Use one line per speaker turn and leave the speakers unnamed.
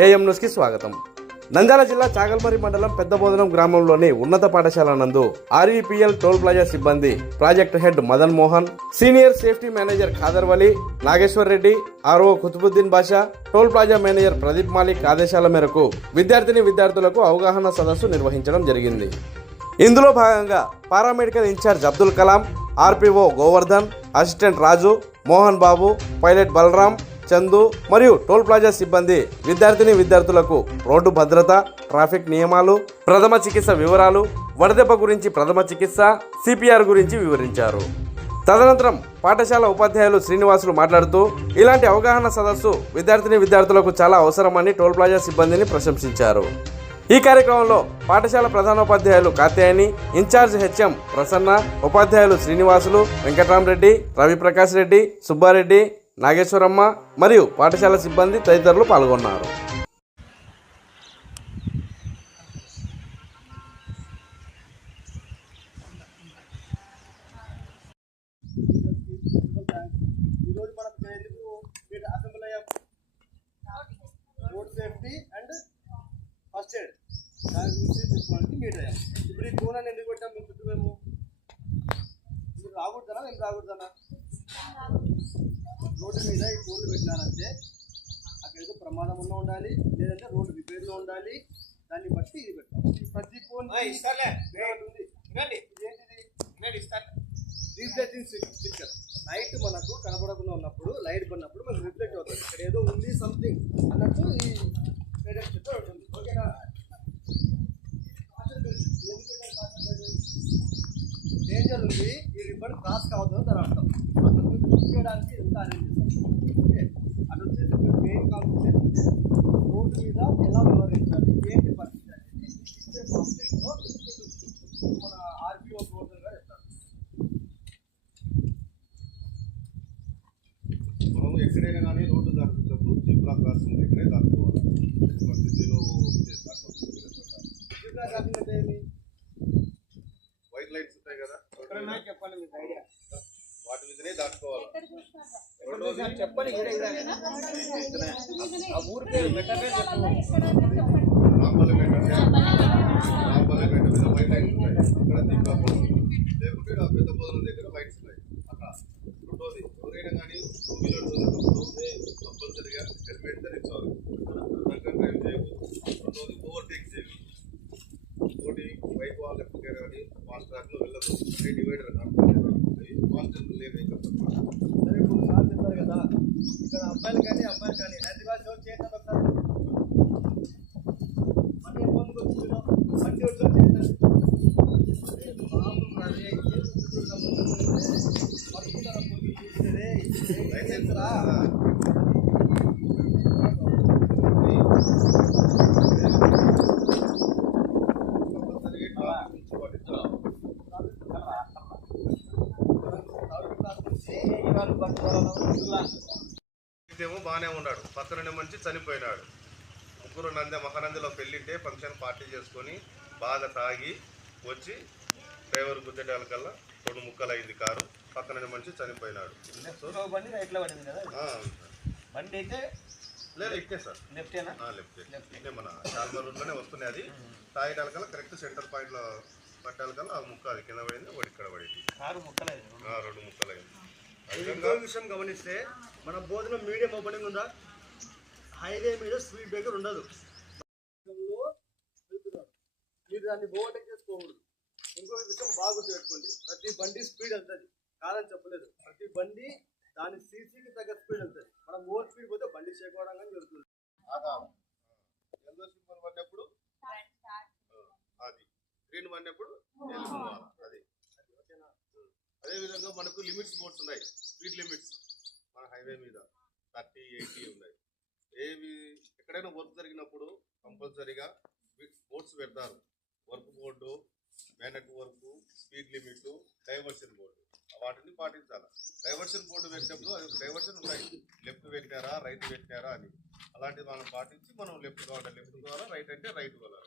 AM న్యూస్కి స్వాగతం. నంద్యాల జిల్లా చాగల్మరి మండలం పెద్దబోధనం గ్రామంలోని ఉన్నత పాఠశాల నందు ఆర్ఈపీఎల్ టోల్ ప్లాజా సిబ్బంది project head Madan Mohan senior safety manager Khader Vali Nageswar Reddy RO Kutubuddin Basha toll plaza manager Pradeep Malik ఆదేశాల మేరకు విద్యార్థిని విద్యార్థులకు అవగాహన సదస్సు నిర్వహించడం జరిగింది. ఇందులో భాగంగా paramedical incharge Abdul Kalam RPO Govardhan assistant Raju Mohan Babu pilot Balaram Chandu మరియు టోల్ ప్లాజా సిబ్బంది విద్యార్థిని విద్యార్థులకు రోడ్డు భద్రత ట్రాఫిక్ నియమాలు ప్రథమ చికిత్స వివరాలు వడదెబ్బ గురించి ప్రథమ చికిత్స సిపిఆర్ గురించి వివరించారు. తదనంతరం పాఠశాల ఉపాధ్యాయులు శ్రీనివాసులు మాట్లాడుతూ ఇలాంటి అవగాహన సదస్సు విద్యార్థిని విద్యార్థులకు చాలా అవసరమని టోల్ ప్లాజా సిబ్బందిని ప్రశంసించారు. ఈ కార్యక్రమంలో పాఠశాల ప్రధానోపాధ్యాయులు కాత్యాయని ఇన్ఛార్జ్ హెచ్ఎం ప్రసన్న ఉపాధ్యాయులు శ్రీనివాసులు వెంకటరామరెడ్డి రవిప్రకాష్ రెడ్డి సుబ్బారెడ్డి నాగేశ్వరమ్మ మరియు పాఠశాల సిబ్బంది తదితరులు పాల్గొన్నారు.
ఈరోజు మనం ఎందుకు road safety and first aid దాని గురించి చెప్పుకోవడానికి మీట్ అయ్యాం ఇప్పుడు ఈ ఫోన్ అని ఎందుకు పెట్టాం? మేము చుట్టూ మేము మీరు రాకూడదనా? మేము రాకూడదనా? రోడ్డు మీద ఈ ఫోన్లు పెట్టినారంటే అక్కడ ఏదో ప్రమాదం ఉన్న ఉండాలి లేదంటే రోడ్డు రిపేర్లో ఉండాలి. దాన్ని బట్టి ఇది పెట్టాం. ప్రతి
ఇస్తాను.
రిఫ్లెక్టింగ్ స్టిక్కర్ లైట్ మనకు కనబడకుండా ఉన్నప్పుడు లైట్ పడినప్పుడు మనకు రిఫ్లెక్ట్ అవుతుంది. ఇక్కడ ఏదో ఉంది సంథింగ్ అన్నట్టు ఈ పేరెంట్ స్టిక్కర్ ఉంటుంది. ఓకేనా? డేంజర్ ఉంది. ఈ రిబ్బన్ క్రాస్ కావద్దు దాని అర్థం. అతను చూపించడానికి ఎంత అరేంజ్ చేస్తాం ఓకే? అటు వచ్చేసి మెయిన్ కాన్సెప్ట్ రోడ్డు మీద ఎలా వ్యవహరించాలి? ఏంటి పరిస్థితి అనేది ఇచ్చే పాంప్లెట్లో మన ఆర్పిఓ గారు చెప్తారు.
మనం ఎక్కడైనా కానీ రోడ్డు దాటుతున్నప్పుడు జీబ్రా క్రాసింగ్ దగ్గరే దాటుకోవాలి. పరిస్థితిలో చేస్తారు.
జీబ్రా క్రాసింగ్ అంటే ఏమి?
వాటి మీదనే దాటుకోవాలి
చెప్పండి. ఆ ఊరి పేరు పెట్టనే
రాంపల్లిపేట రాంపల్లిపేట మీద వైట్ లైట్స్ ఉంటాయి అక్కడ జీబ్రా క్రాసింగ్ లేకుంటే ఆ పెద్ద పొదల దగ్గర లైట్స్ ఉన్నాయి. అక్కడ. రెండోది ఎవరైనా కానీ టూ వీలర్ కంపల్సరీగా హెల్మెట్ ధరించాలి. డ్రంక్ డ్రైవ్ చేయకూడదు రెండోది ఓవర్టేక్ చేయకూడదు ఇంకోటి బైక్ వాళ్ళ లెఫ్ట్ కానీ ఫాస్ట్ ట్రాక్లో వెళ్ళదు అదే డివైడర్ అది ఫాస్ట్ లేదు ఇంకా
సరే ఇప్పుడు సార్ చెప్పారు కదా ఇక్కడ అబ్బాయిలు కానీ అబ్బాయిలు కానీ నది వాళ్ళు చేద్దాం ఒకసారి. బండి ముందుకు బాబు మరి
ఇదేమో బాగానే ఉన్నాడు. పక్కన మంచి చనిపోయినాడు. ముగ్గురు నంద మహానందిలో పెళ్ళింటే ఫంక్షన్ పార్టీ చేసుకొని బాగా తాగి వచ్చి డ్రైవర్ గుద్దెటాలకల్లా రెండు ముక్కలు అయింది కారు. పక్కన మంచి చనిపోయినాడు.
బండి అయితే
లేదు ఇట్టే సార్.
లెఫ్టేనా
లెఫ్ట్. మన చార్మర్ రోడ్లోనే వస్తున్నాయి అది. తాగేటాలకల్లా కరెక్ట్ సెంటర్ పాయింట్లో పట్టాలకల్లా ఆ ముక్క అది కింద పడింది ఇక్కడ పడింది.
కారు ముక్కలేదు.
ఆ, రెండు ముక్కలు అయింది
ఇంకో విషయం గమనిస్తే మన బోధన మీడియం ఓపెనింగ్ ఉందా? హైవే మీద స్పీడ్ బ్రేకర్ ఉండదు. మీరు దాన్ని ఓవర్టేక్ చేసుకోకూడదు. ఇంకో విషయం బాగా గుర్తుపెట్టుకోండి. ప్రతి బండి స్పీడ్ వెళ్తుంది. కాదని చెప్పలేదు. ప్రతి బండి దాని సీసీకి తగ్గ స్పీడ్ వెళ్తుంది. మనం ఓవర్ స్పీడ్ పోతే బండి చేకోవడం కానీ జరుగుతుంది.
ఎల్లో సింబల్ పడినప్పుడు అది. గ్రీన్ పడినప్పుడు. అది. అదేవిధంగా మనకు లిమిట్స్ బోర్డ్స్ ఉన్నాయి. స్పీడ్ లిమిట్స్ మన హైవే మీద. థర్టీ ఎయిటీ ఉన్నాయి. ఏవి ఎక్కడైనా వర్క్ జరిగినప్పుడు కంపల్సరీగా బోర్డ్స్ పెడతారు. Work board men at work speed limit diversion board. వాటిని పాటించాలి. డైవర్షన్ బోర్డు పెట్టినప్పుడు అది డైవర్షన్ ఉన్నాయి. లెఫ్ట్ పెట్టినారా రైట్ పెట్టినారా అని. అలాంటివి మనం పాటించి మనం లెఫ్ట్ కావాలి లెఫ్ట్ కావాలా రైట్ అంటే రైట్ కావాలా.